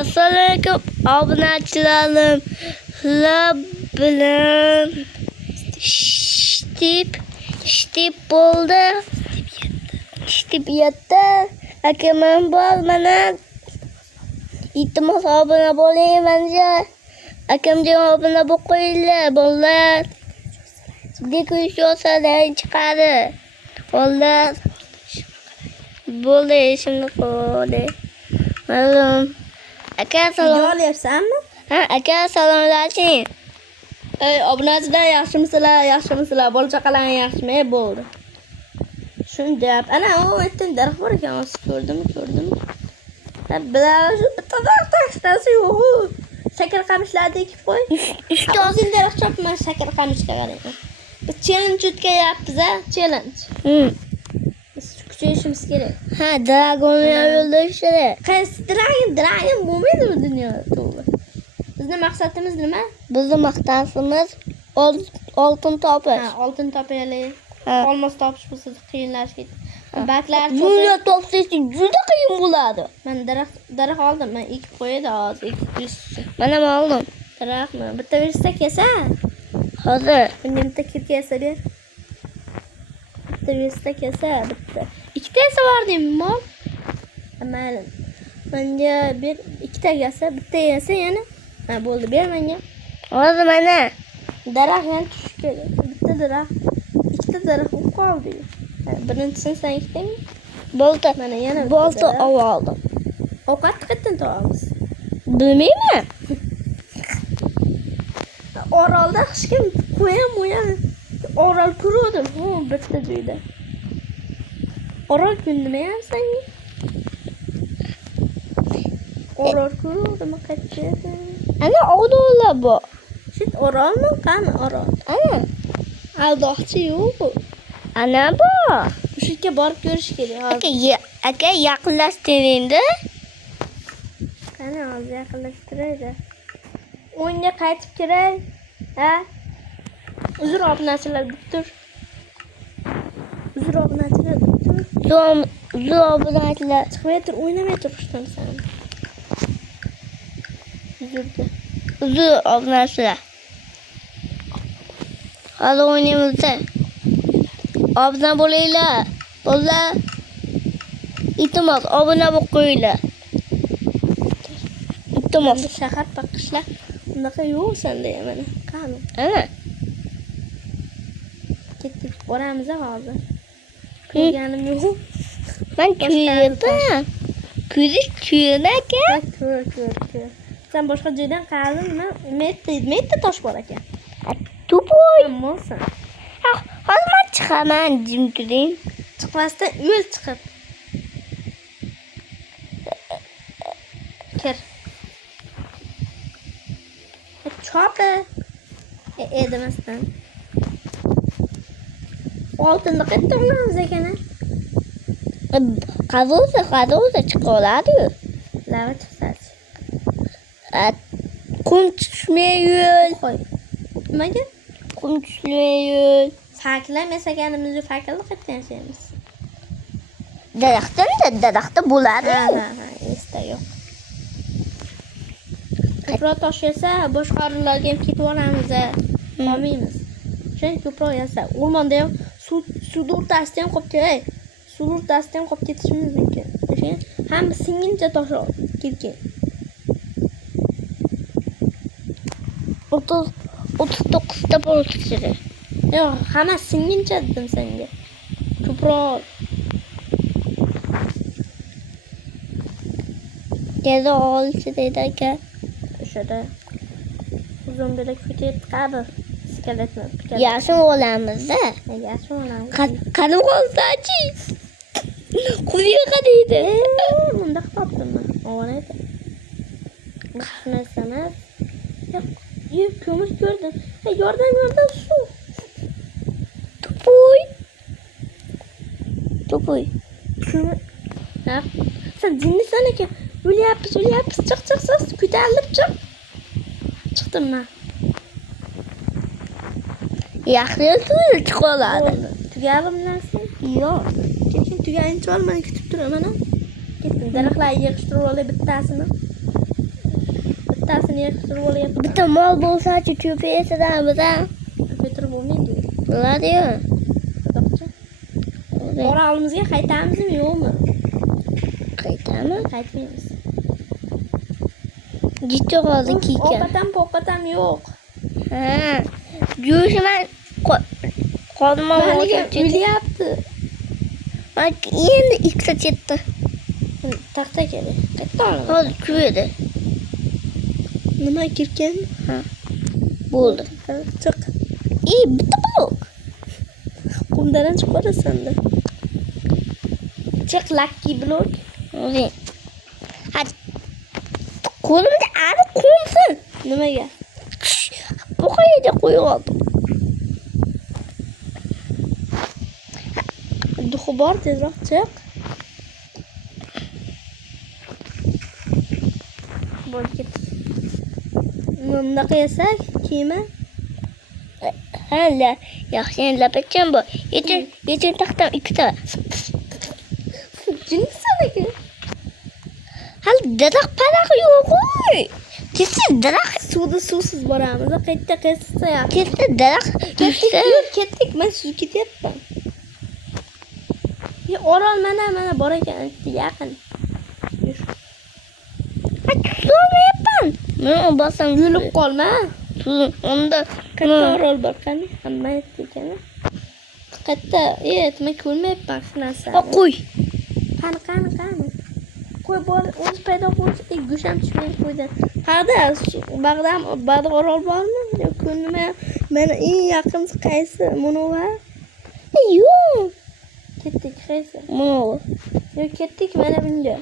Assalomu obunachilarim bilan Shtip bo'ldi. Shtip yetdi. Akaman bor mana. Iltimos obuna bo'ling menga. Akamga obuna bo'lib qo'yinglar, bolalar. Dekoratsiyalar chiqadi. Bolalar. Bo'ldi, ishimni qildi. Ma'lum. Aka salom. Olyapsanmi? Ha, aka salomlashing. Obunachilar yaxshimisizlar? Bola chaqalar yaxshimi? Bo'ldi. Shuni deb. Ana u aytdim daraxt bor ekan, o'zi ko'rdim. Bilar shu bitta daraxt yo'q. Shakar qamishlarni ekib qo'y. Ustozing daraxt chopma, shakar qamishga qarang. Biz challenge o'tkazayapmiz-a, challenge. Biz kuchayishimiz kerak. Ha, dragonni yo'ldoshlar. Qaysi dragon bo'lmaydi bu dunyoda, to'g'ri. Bizning maqsadimiz nima? Bizning maqsadimiz oltin topish. Ha, oltin topaylik. Ha. Olmos topish bo'lsa qiyinlashadi. Baklar Bunga topish juda qiyin bo'ladi. Men daraxt oldim. Men ekib qo'yadi hozir, ekib qo'yishsin. Mana men oldim. Daraxtmi? Bitta bersa kelsa. Hozir Menga bitta kelsa ber. Bitta bersa kelsa, bitta. Ikkitasi bor deymi, mol? Mayli. Menga bir ikkita kelsa, bitta kelsa yana. Ha, bo'ldi, ber menga. hozir mana Daraxt yana tushib keldi. Bitta daraxt, ikkita daraxt bo'lib qoldi. Birinchisini sen ekdingmi? bolta. Mana yana Bolta oldim. Ovqat qayerdan topamiz? Bilmayman. Orolda hech kim qo'yam. Orol ko'rdim. Bitta joyda. Orol nima ham senga? Orol ko'rdim qayerda? Ana ovdolar bu. Shit, orolmi? Qani orol? Ana. Aldoqchi yo'q. Ana bu. Shu yerga borib ko'rish kerak hozir. Aka yaqinlashtiringda. Qani hozir yaqinlashtiraydi. O'yinga qaytib kiray. Ha? Uzr obunachilar bittur. Zo'r obunachilar. Chiqmay tur, o'ynamay turishdan sen. Zo'r obunachilar. Hali o'ynaymiz. Obuna bo'linglar. Bolalar. Iltimos obuna bo'lib qo'yinglar. Iltimos. Shahar paqishlar unaqa yo'q senda mana. Qani. Ana. Ketdik, boramiz hozir. Ko'rganim yo'q. Men ko'rdim. Ko'rdim aka. Ko'r. Sen boshqa joydan qaldingmi? Metta tosh bor ekan. Tupoy. Bo'lsin. Hozir men chiqaman, jim turing. Chiqmasdan yo'l chiqib. Kir. Chopi. Edemasdan. Oltinni qayerda olamiz ekan? Qazo'za chiqoladi-yu. Lava chiqsasi. Qum tushmayul. Qo'y. Nimaga? Qum tushmayul. Faklamas ekanimizni faklni qayerdan yashaymiz? Daraxtda bo'ladi. Ha, esda yo'q. Ko'proq tosh yesa, boshqa orollarga ham ketib olamiz. Olmaymiz. Shuning ko'proq yesa, o'rmonda ham suv o'rtasida ham qolib ketay. Suv o'rtasida ham qolib ketishimiz mumkin. Shuning hamma singincha tosh ketgan. 39 ta bo'lishi. Yo'q, hamma singincha dedim senga. Ko'proq Gezi olsa deydi aka. o'shada uzun bir ko'tarib chiqadi. Skeletni. Yashin olamiz-da. Yashin olamiz. Qadim qolsa-chi. Quyiqa deydi. Bunda topdim men. O'g'laydi. Qishnasamas. Yo'q, ko'mir ko'rdim. Yordam shu. Tupoy. Ko'mir. Ha? Sen jinnisan ekan. O'lyapmiz. Chiq. Ko'tarilib chiq. Chiqdim men. Yaxshi chiqoladi. Tugalimlarsan? Yo'q. Keyin tugancha olmay kutib turaman. Ketdim. Daraxtlarga yig'ishtirib olay bittasini. hammasini yig'ishtirib olyapti. Bitta mol bo'lsa-chi, ko'paysa-da. Ko'tarib bo'lmaydi. Bo'ladi-yu. Yo'qchi. Oralimizga qaytamizmi, yo'qmi? Qaytami? Qaytmaymiz. Gitti qoldi kiykan. Ovqatam yo'q. Ha. Go'shtman qolma Maniga o'lyapti. Bak endi ikkita chetdi. Taxta kerak. Qayerda olaman? Hozir kuyadi. Nima kirgan? Ha. Bo'ldi. Chiq. Bitta blok. Qumdan chiqib borasan-da. Chiq lucky blok. O'zing. Hadi. Qo'limda ari qo'msin. Nimaga? Bu qayerga qo'yib oldim? Duxu bor, tezroq chiq. Bo'ldi ket. Bunaqa yasak, kiyma. Hala, yaxshi lapacham bor. Yetin taxtam ikkita. Jinnisaniki. Hal daraxt paraq yo'q-ku. Ketsa daraxt Suvsiz boramiz. Qayerda qayersa yaxshi. ketsa daraxt Ketdik, men suzib ketyapman. Orol mana bor ekan, yaqin. Yur. So'mayapman. Men bosam Yulib qolma. Unda Katta orol bor qani? Hamma ekan. Katta, men ko'rmayapman shu narsani. qo'y. Qani. Qo'y bor, o'zi paydo bo'lsa, go'sham tushmay qo'ydi. Hada, bag'da orol bormi? Yo'q, nima? Mana eng yaqin qaysi? Munova? Yo'q. Ketdik, qaysi? Munova. Yo'q, ketdik mana bunga.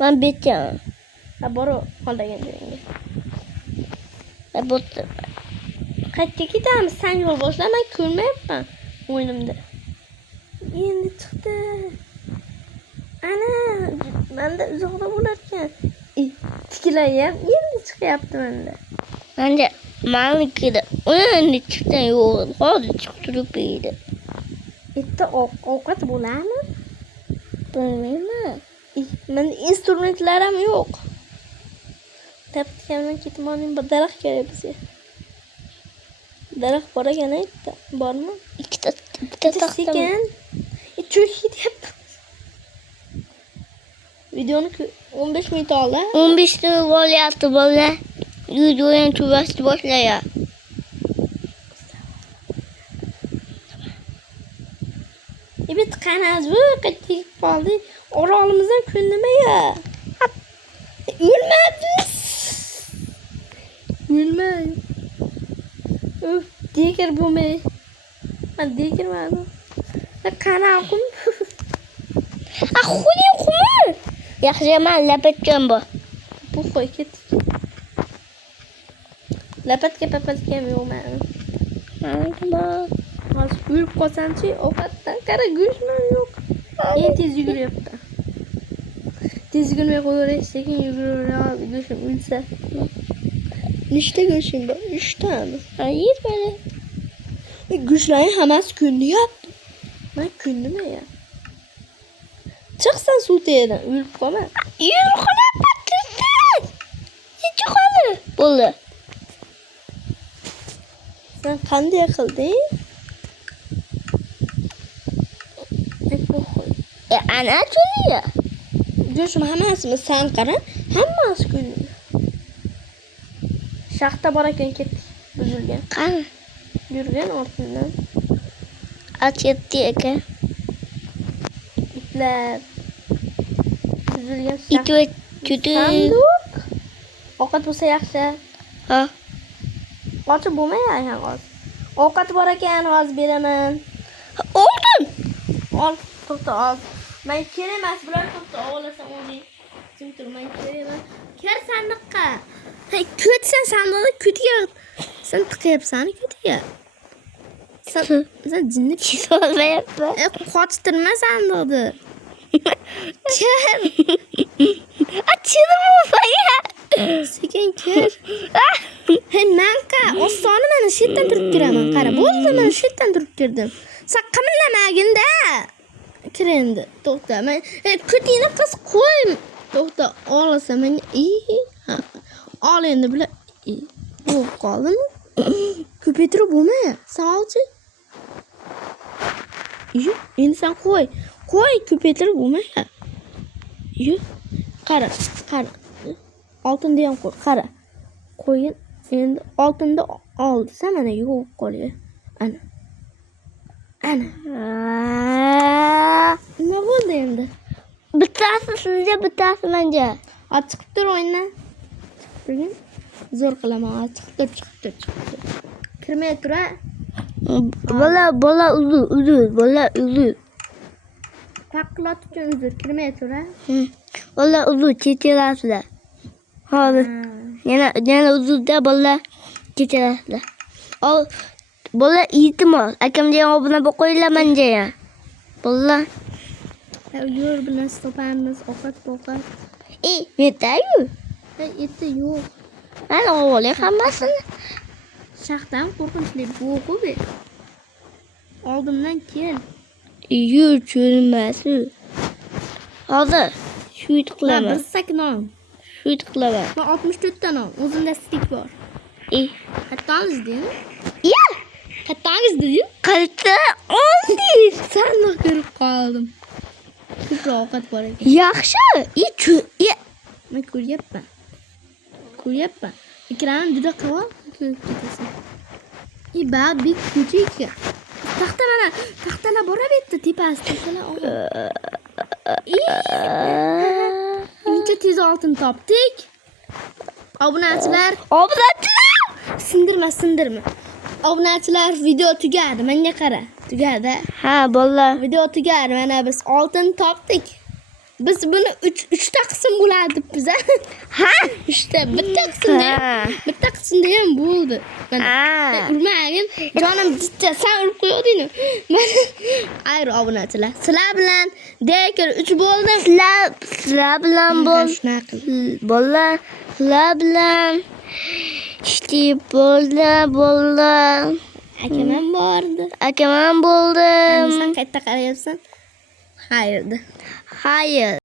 Men betgan. Boro qolgan joyingga. Bo'pti. Qayerga ketamiz? Sen yo'l boshla, men ko'rmayapman o'yinimda. Endi chiqdi. Ana, menda uzoqda bo'lar ekan. Tiklayam endi chiqyapti menda. Bence malikida endi chiqdan yo'q. Hozir chiqib turibdi. Bitta ovqat bo'ladimi? Bilmayman. Menda instrumentlar ham yo'q. Taptkamdan ketmonim bir daraxt kerak bizga. Daraxt bor ekan aytdi. Bormi? Bitta taxtam. Sekin. Cho'chib ketyapti. Videoni 15 minut oldi. 15 ta bo'lyapti bola. Videoning tugashni boshlayapti. Bit qanaz bu qaytib qoldi. Orolimizdan kun nimaga? O'lmabmiz. O'lmay. Uf, deger bo'lmay. Men degermadim. Qana qum. Xuli qum. Yaxshi men lapacham bor. Bu qo'y ketdik. Lapatga yo'q men. Hozir yurib qolsam-chi, ovqatdan qara go'shtman yo'q. Eng tez yuguryapti. Tez yugurmay qo'yaverasiz, sekin yuguraveradi, go'shtim o'lsa. Nechta go'shting bor? 3 tami? Hayır böyle. Go'shtlarning hammasi ko'nyapti. Men ko'ndimmi ya? Chiqsan suv teradan, o'lib qolma. Yürü kulak patlasın. Hiç yukarı. Buldu. Sen qanday qilding? Ana çocuğu. Go'shtim hammasini san qara, hammasi ko'ndi. Shaxta bor ekan ketdik. Buzilgan. Qani. Yurgan ortidan. Açıktı eke. İtlar. Buzilgan İt ve kötü. Sanduq. Ovqat bo'lsa yaxshi. Ha. Ochib bo'lmaydi hozir. Ovqat bor ekan, hozir beraman. Oldun. Ol, to'xta, ol. Men kerak emas, bular to'xta, olasan o'zing. Sen turmay kerak emas. Kir sandiqqa. Ko'tsan sandiqni ko'tiga. Sen tiqyapsan ko'tiga. Sen jinni Sormayapti. qochtirma sandiqni. Kir. Açılım olsa ya. Sekin kir. Menqa, osoni mana shu yerdan turib kiraman. Qara, bo'ldi, mana shu yerdan turib kirdim. Sen qimillamagin-da. Kir endi. To'xta, men ko'tingni qis qo'y. To'xta, olasan men. Al endi bular. Yo'q qoldimi? Ko'paytirib bo'lmaydi. Savolchi. Endi sen qo'y. Qo'y ko'paytirib bo'lmaydi. Qara. Oltinda ham qo'y. Qara. Qo'yin. Endi oltinda oldi. Sen mana yo'q qolya. Ana. Nima bo'ldi endi? Bittasi sizga, bittasi menga. Chiqib tur o'yindan. Turgin. Zo'r qilaman. Chiqib tur. Kirmay tur. Bola uzun. Taqlot uchun uzr. Kirmay tur. Bola uzun kechirasizlar. Hozir. Yana uzunda bola kechirasizlar. Bola iltimos. Akamga obuna bo'lib qo'yinglar menga ya. Bola. Yur bilan topamiz. Ovqat. Yetayu. Eti yo'q. Mana o'g'li hammasini. Shaxdan qo'rqinchli bu be. Oldimdan kel. Yur cho'rmasu. Hozir shu qilaman. Bir saknon. Shu qilaman. Men 64 dan ol. O'zimda stik bor. Qayerdangiz deymi? Ya, Qayerdangiz deymi? qayta oldi. Sandiq ko'rib qoldim. Ko'proq ovqat bor ekan. Yaxshi. Men ko'ryapman. Ekranni juda qavol ko'rib ketasan. Bik ko'chik. Taxtalar boraverdi tepasida. Uncha tez oltin topdik. Obunachilar. Sindirma. Obunachilar video tugadi. Menga qara. Tugadi. Ha, bolalar. Video tugadi. Mana biz oltin topdik. Biz buni 3 ta qism bo'ladi deb biz. Ha, Bitta qismda ham bo'ldi. Mana urmagin. Jonim bitta sen urib qo'yading. Mana ayr obunachilar. Sizlar bilan dekor 3 bo'ldi. Sizlar bilan Shunaqa. bolalar, sizlar bilan ishti bo'ldi. Akam bordi. Akam bo'ldi. Sen qayerda qarayapsan? Xayrda. Hayır.